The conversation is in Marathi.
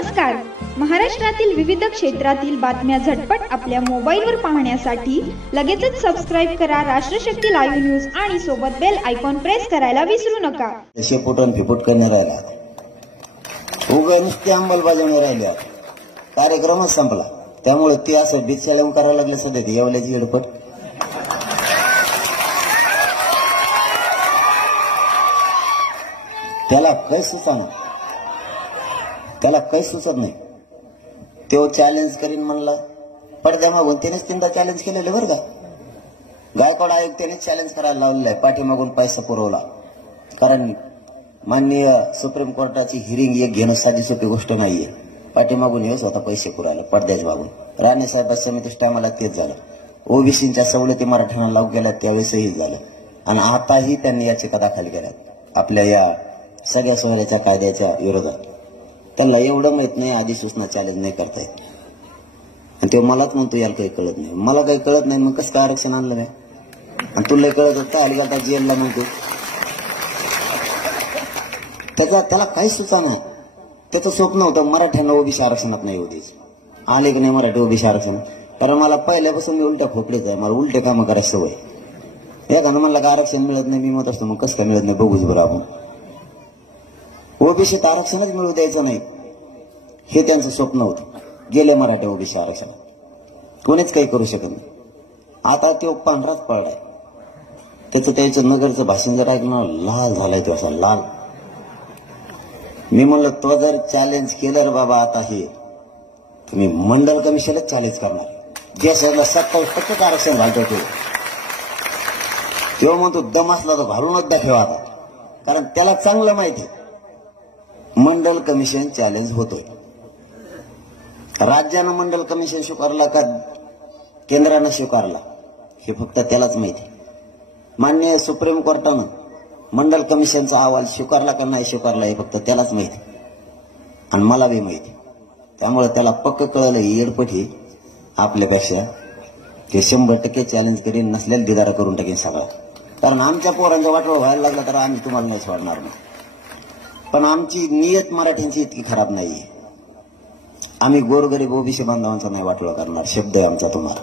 नमस्कार. महाराष्ट्रातील विविध क्षेत्रातील बातम्या झटपट आपल्या मोबाईलवर पाहण्यासाठी लगेचच सबस्क्राइब करा राष्ट्रशक्ती लाईव्ह न्यूज आणि सोबत बेल आयकॉन प्रेस करायला विसरू नका. शेपूटन फिपूट करणे राहिला, उगा नुसती अंमलबजावणी राहिल्या, कार्यक्रमच संपला. त्यामुळे ते असं बिचाळून करायला लागले सध्या ती येवल्याची हेडपट. त्याला काही सुचना, त्याला काही सुचत नाही. तो चॅलेंज करीन म्हणला, पडद्यामागून त्यानेच तीनदा चॅलेंज केलेलं बरं का. गायकवाड आयोग त्यानेच चॅलेंज करायला लावलेलं आहे, पाठीमागून पैसा पुरवला. कारण माननीय सुप्रीम कोर्टाची हिअरिंग एक घेणं साधी सोपी गोष्ट नाहीये. पाठीमागून हे स्वतः पैसे पुरवले पडद्याच मागून. राणेसाहेब समितीच्या टायमाला तेच झालं. ओबीसीच्या सवलती मराठ्यांना लागू केल्या त्यावेळेसही झालं, आणि आताही त्यांनी याचिका दाखल केल्यात आपल्या या सगळ्या सोहळ्याच्या कायद्याच्या विरोधात. त्यांना एवढं माहित नाही आधी सूचना चॅलेंज नाही करता येत, आणि ते मलाच म्हणतो याला काही कळत नाही. मला काही कळत नाही, मग कसं काय आरक्षण आणलं नाही? आणि तुला कळत होतं अलिबाग जेलला म्हणतो. त्याला काही सुचना नाही. त्याचं स्वप्न होतं मराठ्यांना ओबीसी आरक्षणात नाही होऊ द्यायचं. आले की नाही मराठी ओबीसी आरक्षण? कारण मला पहिल्यापासून मी उलट्या खोपडीच आहे, मला उलटे कामं करायची सवय. एखादं म्हणलं का आरक्षण मिळत नाही, मी म्हणत असतो मग कसं काय मिळत नाही बघूच बरं आपण. ओबीसीत आरक्षणच मिळू द्यायचं नाही हे त्यांचं स्वप्न होतं. गेले मराठे ओबीसी आरक्षणात, कोणीच काही करू शकत नाही. आता तो पांढराच पडलाय. त्याचं नगरचं भाषण जर ऐकलं लाल झालाय तो, असा लाल. मी म्हणलं तो जर चॅलेंज केलं रे बाबा आता हे तुम्ही मंडल कमिशनच चॅलेंज करणार. देशाला 27% आरक्षण घालतो तो म्हणतो दम असला तर घालूनच दाखव आता. कारण त्याला चांगलं माहिती मंडल कमिशन चॅलेंज होतोय. राज्यानं मंडल कमिशन स्वीकारला का केंद्रानं स्वीकारला हे फक्त त्यालाच माहिती. मान्य सुप्रीम कोर्टानं मंडल कमिशनचा अहवाल स्वीकारला का नाही स्वीकारला हे फक्त त्यालाच माहिती, आणि मला बी माहिती. त्यामुळे त्याला पक्क कळलं येडपटी आपल्यापेक्षा ते 100% चॅलेंज करीन, नसलेला दिदारा करून टाकेन सगळं. कारण आमच्या पोरांचा वाटोळ व्हायला लागला तर आम्ही तुम्हाला नाही सोडणार नाही. पण आमची नियत मराठ्यांची इतकी खराब नाहीये. आम्ही गोरगरीब ओबीसी बांधवांचा नाही वाटोळा करणार, शब्द आहे आमचा तुम्हाला.